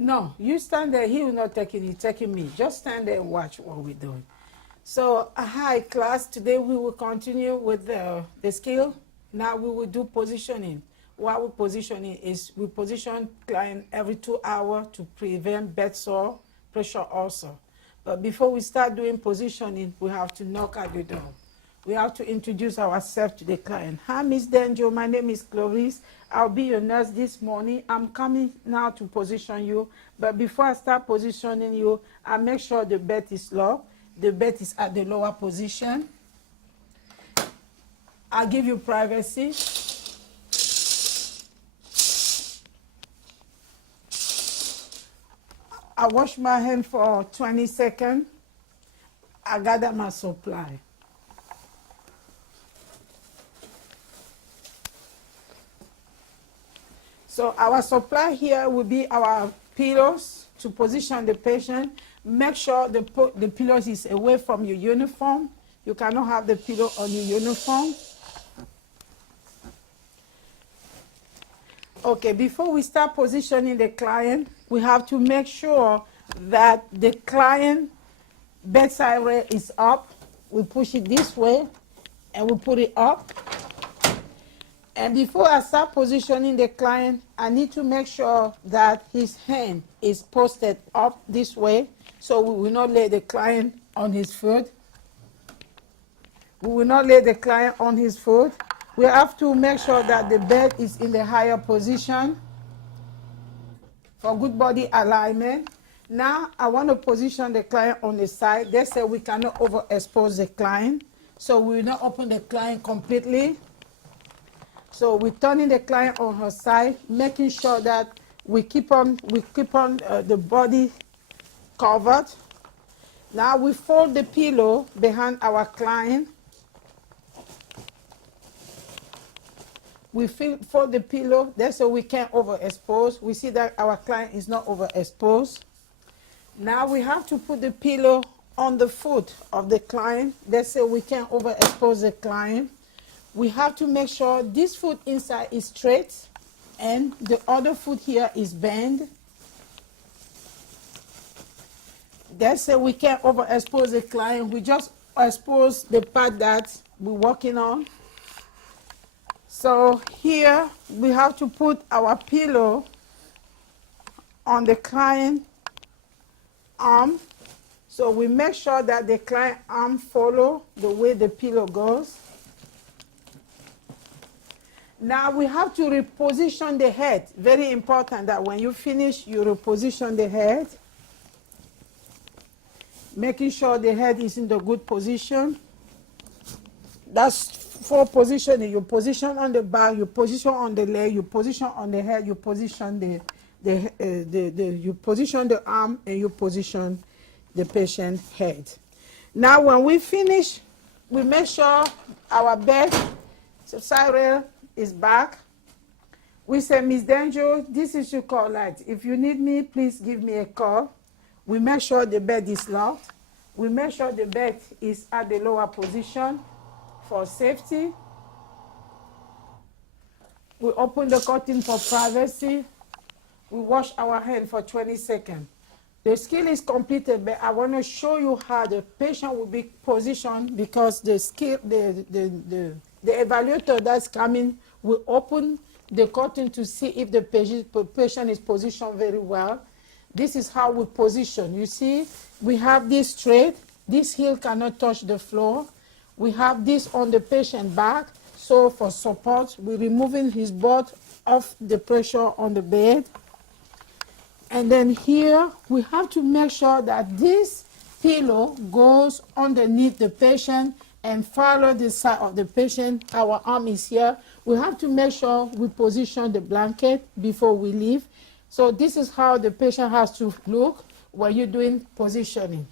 No, you stand there. He will not taking it, taking me. Just stand there and watch what we're doing. So, hi class. Today we will continue with the skill. Now we will do positioning. What we positioning is we position client every 2 hours to prevent bed sore, pressure ulcer. But before we start doing positioning, we have to knock at the door. We have to introduce ourselves to the client. Hi, Miss Denjo. My name is Clovis. I'll be your nurse this morning. I'm coming now to position you. But before I start positioning you, I make sure the bed is low. The bed is at the lower position. I'll give you privacy. I wash my hand for 20 seconds. I gather my supply. So our supply here will be our pillows to position the patient. Make sure the pillows is away from your uniform. You cannot have the pillow on your uniform. Okay, before we start positioning the client, we have to make sure that the client bedside rail is up. We push it this way and we put it up. And before I start positioning the client, I need to make sure that his hand is posted up this way, so we will not lay the client on his foot. We will not lay the client on his foot. We have to make sure that the bed is in the higher position for good body alignment. Now, I want to position the client on the side. They say we cannot overexpose the client, so we will not open the client completely. So we're turning the client on her side, making sure that we keep on the body covered. Now we fold the pillow behind our client. We fold the pillow, that's so we can't overexpose. We see that our client is not overexposed. Now we have to put the pillow on the foot of the client. That's so we can't overexpose the client. We have to make sure this foot inside is straight and the other foot here is bent. That's so we can't overexpose the client. We just expose the part that we're working on. So here we have to put our pillow on the client arm. So we make sure that the client arm follow the way the pillow goes. Now we have to reposition the head. Very important that when you finish, you reposition the head. Making sure the head is in the good position. That's for positioning. You position on the back, you position on the leg, you position on the head, you position you position the arm, and you position the patient's head. Now when we finish, we make sure our bed, side rail, is back. We say, Miss Denjo, this is your call light. If you need me, please give me a call. We make sure the bed is locked. We make sure the bed is at the lower position for safety. We open the curtain for privacy. We wash our hand for 20 seconds. The skill is completed, but I want to show you how the patient will be positioned, because the evaluator that's coming will open the curtain to see if the patient is positioned very well. This is how we position. You see, we have this straight. This heel cannot touch the floor. We have this on the patient back. So for support, we're removing his butt off the pressure on the bed. And then here, we have to make sure that this pillow goes underneath the patient and follow the side of the patient. Our arm is here. We have to make sure we position the blanket before we leave. So this is how the patient has to look when you're doing positioning.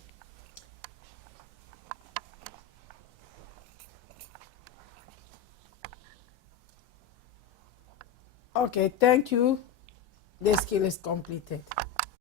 Okay, thank you. The skill is completed.